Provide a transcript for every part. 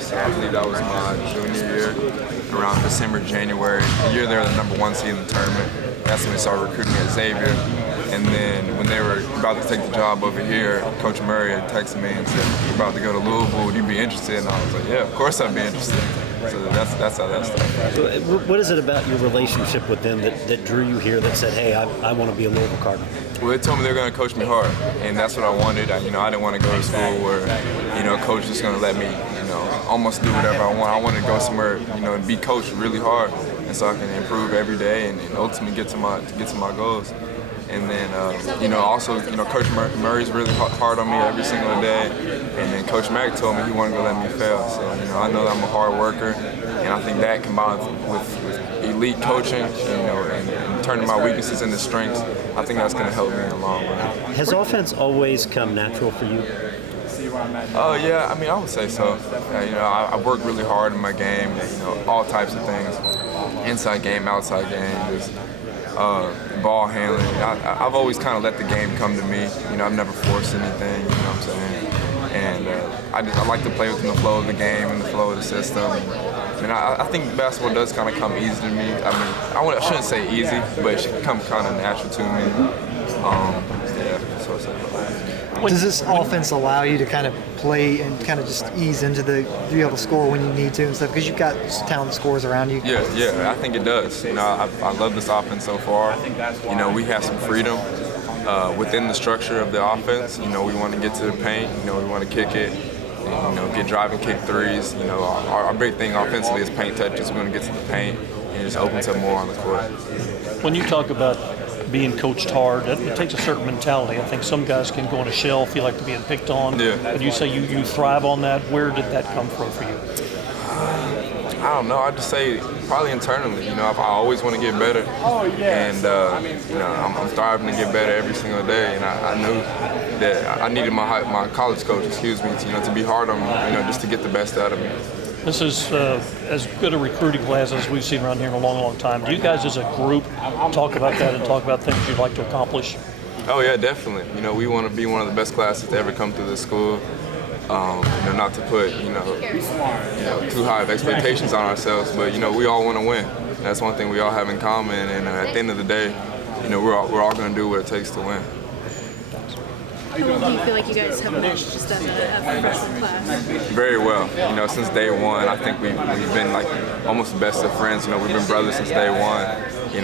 years. I believe that was my junior year, around December, January. The year they were the #1 seed in the tournament. That's when they started recruiting me at Xavier. And then when they were about to take the job over here, Coach Murray had texted me and said, "We're about to go to Louisville. Would you be interested?" And I was like, "Yeah, of course I'd be interested." So that's how that started. So what is it about your relationship with them that drew you here that said, "Hey, I want to be a Louisville Cardinal"? Well, they told me they were going to coach me hard, and that's what I wanted. I didn't want to go to school where, coach is just going to let me, almost do whatever I want. I wanted to go somewhere, and be coached really hard, and so I can improve every day and ultimately get to my goals. And then, also, Coach Murray's really hard on me every single day. And then Coach Mack told me he wasn't going to let me fail. So, I know that I'm a hard worker. And I think that combined with elite coaching, and turning my weaknesses into strengths, I think that's going to help me in the long run. Has offense always come natural for you? Oh, yeah. I would say so. I work really hard in my game, all types of things. Inside game, outside game. Ball handling. I've always kind of let the game come to me. I've never forced anything, you know what I'm saying? And I like to play within the flow of the game and the flow of the system. I think basketball does kind of come easy to me. I shouldn't say easy, but it should come kind of natural to me. So it's Does this offense allow you to kind of play and kind of just ease into to be able to score when you need to and stuff? Because you've got talented scorers around you. Yeah, I think it does. I love this offense so far. We have some freedom within the structure of the offense. We want to get to the paint. We want to kick it. And, get drive and kick threes. Our big thing offensively is paint touches. We want to get to the paint and just opens up more on the court. When you talk about being coached hard, it takes a certain mentality. I think some guys can go in a shell, feel like they're being picked on. Yeah. But you say you thrive on that. Where did that come from for you? I don't know. I'd just say probably internally. I always want to get better. And, I'm striving to get better every single day. And I knew that I needed my college coach, to be hard on me, just to get the best out of me. This is as good a recruiting class as we've seen around here in a long, long time. Do you guys as a group talk about that and talk about things you'd like to accomplish? Oh, yeah, definitely. We want to be one of the best classes to ever come through this school. Not to put, too high of expectations on ourselves, but, we all want to win. That's one thing we all have in common, and at the end of the day, we're all going to do what it takes to win. How well do you feel like you guys have meshed just as a freshman class? Very well. Since day one, I think we've been like almost the best of friends. We've been brothers since day one.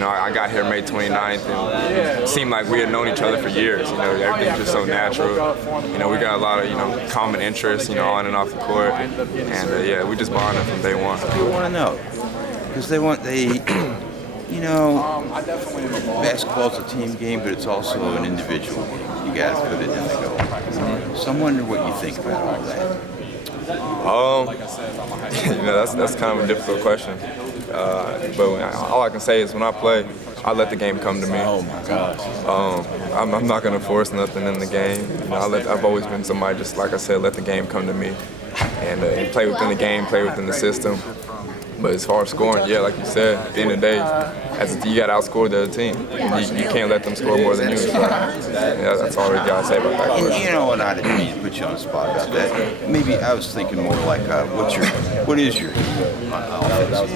I got here May 29th, and it seemed like we had known each other for years. Everything's just so natural. We got a lot of, common interests, on and off the court. And, we just bonded from day one. People want to know, because basketball's a team game, but it's also an individual game. You got to put it in the goal. So I wonder what you think about all that. That's kind of a difficult question. But all I can say is when I play, I let the game come to me. Oh my gosh. I'm not going to force nothing in the game. I've always been somebody, just like I said, let the game come to me and play within the game, play within the system. But as far as scoring, yeah, like you said, at the end of the day, you got to outscore the other team. You can't let them score more than you. So, that's all we got to say about that question. And you know what, I didn't mean to put you on the spot about that. Maybe I was thinking more like, what is your offense?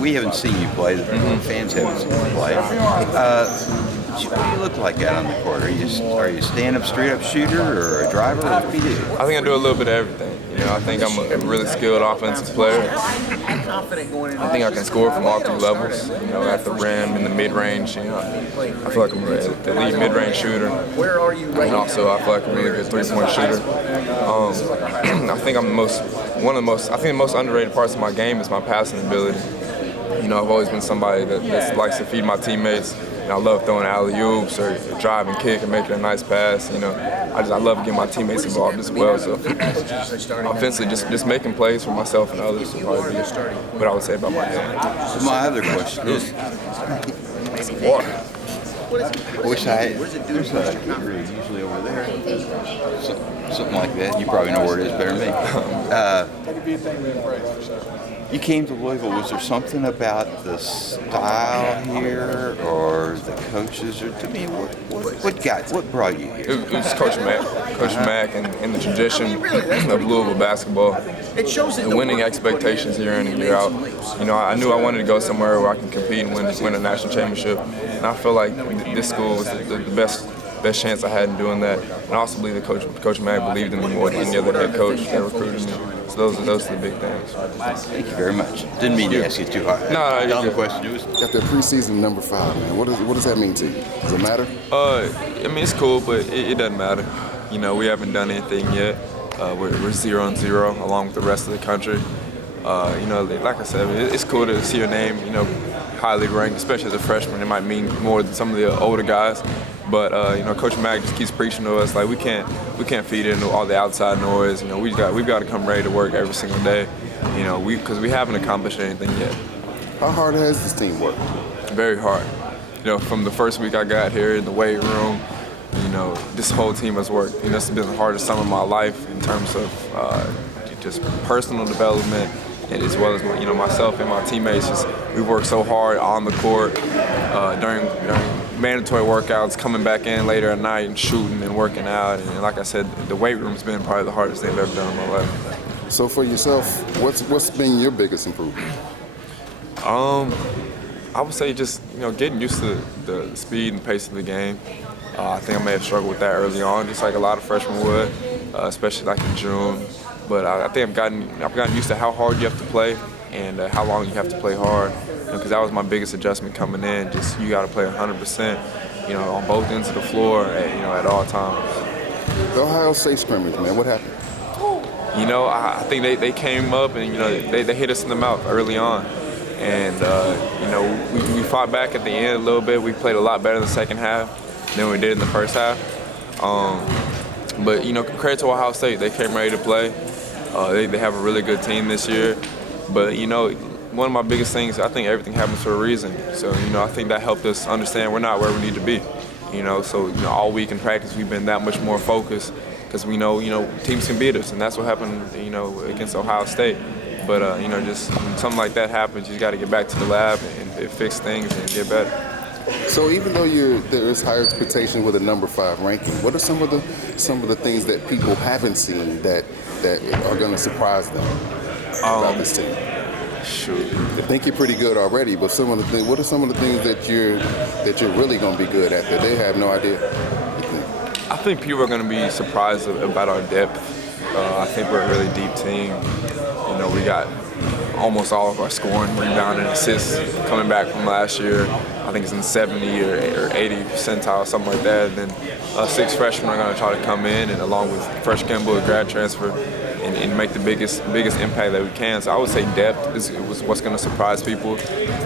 We haven't seen you play. The fans haven't seen you play. What do you look like out on the court? Are you a stand-up, straight-up shooter or a driver? Or what do you do? I think I do a little bit of everything. I think I'm a really skilled offensive player. I think I can score from all three levels. At the rim, in the mid-range. I feel like I'm the elite mid-range shooter. And also, I feel like I'm a really good three-point shooter. I think the most underrated parts of my game is my passing ability. I've always been somebody that likes to feed my teammates. I love throwing alley-oops or drive and kick and making a nice pass. I love getting my teammates involved as well. So offensively, just making plays for myself and others would probably be what I would say about my game. So my other question is, water. I wish I had. There's a Gatorade usually over there. Something like that. You probably know where it is better than me. You came to Louisville. Was there something about the style here, or the coaches, or to me, what brought you here? It was Coach Mack, and the tradition of Louisville basketball. The winning expectations year in and year out. You know, I knew I wanted to go somewhere where I can compete and win a national championship. And I feel like this school was the best chance I had in doing that. And I also believe that Coach Mack believed in me more than any other head coach that recruited me. So those are the big things. Thank you very much. Didn't mean to ask you too hard. No, Dumb question. Got that preseason number 5, man. What does that mean to you? Does it matter? I mean, it's cool, but it doesn't matter. You know, we haven't done anything yet. We're 0-0 along with the rest of the country. You know, like I said, it's cool to see your name, you know, highly ranked, especially as a freshman. It might mean more than some of the older guys. But you know, Coach Mack just keeps preaching to us like we can't feed into all the outside noise. You know, we've got to come ready to work every single day. You know, because we haven't accomplished anything yet. How hard has this team worked? Very hard. You know, from the first week I got here in the weight room, you know, this whole team has worked. You know, this has been the hardest summer of my life in terms of just personal development, and as well as myself and my teammates. We worked so hard on the court during mandatory workouts, coming back in later at night and shooting and working out. And like I said, the weight room's been probably the hardest thing I've ever done in my life. So for yourself, what's been your biggest improvement? I would say just getting used to the speed and pace of the game. I think I may have struggled with that early on, just like a lot of freshmen would, especially like in June. But I think I've gotten used to how hard you have to play and how long you have to play hard. Because that was my biggest adjustment coming in. Just you got to play 100%, on both ends of the floor, at all times. The Ohio State scrimmage, man, what happened? I think they came up and they hit us in the mouth early on, and we fought back at the end a little bit. We played a lot better in the second half than we did in the first half. But credit to Ohio State, they came ready to play. They have a really good team this year, but one of my biggest things, I think everything happens for a reason. So, I think that helped us understand we're not where we need to be. So all week in practice, we've been that much more focused because we know, teams can beat us, and that's what happened, against Ohio State. But, just when something like that happens, you just got to get back to the lab and fix things and get better. So even though there is higher expectation with a number 5 ranking, what are some of the things that people haven't seen that are going to surprise them about this team? Sure. I think you're pretty good already, but what are some of the things that you're really going to be good at that they have no idea? I think people are going to be surprised about our depth. I think we're a really deep team. We got almost all of our scoring, rebounding, assists coming back from last year. I think it's in the 70 or 80 percentile, something like that. And then 6 freshmen are going to try to come in, and along with Fresh Kimball, a grad transfer, and make the biggest impact that we can. So I would say depth is what's going to surprise people.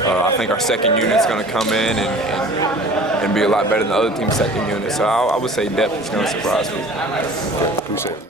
I think our second unit is going to come in and be a lot better than the other team's second unit. So I would say depth is going to surprise people. Appreciate it.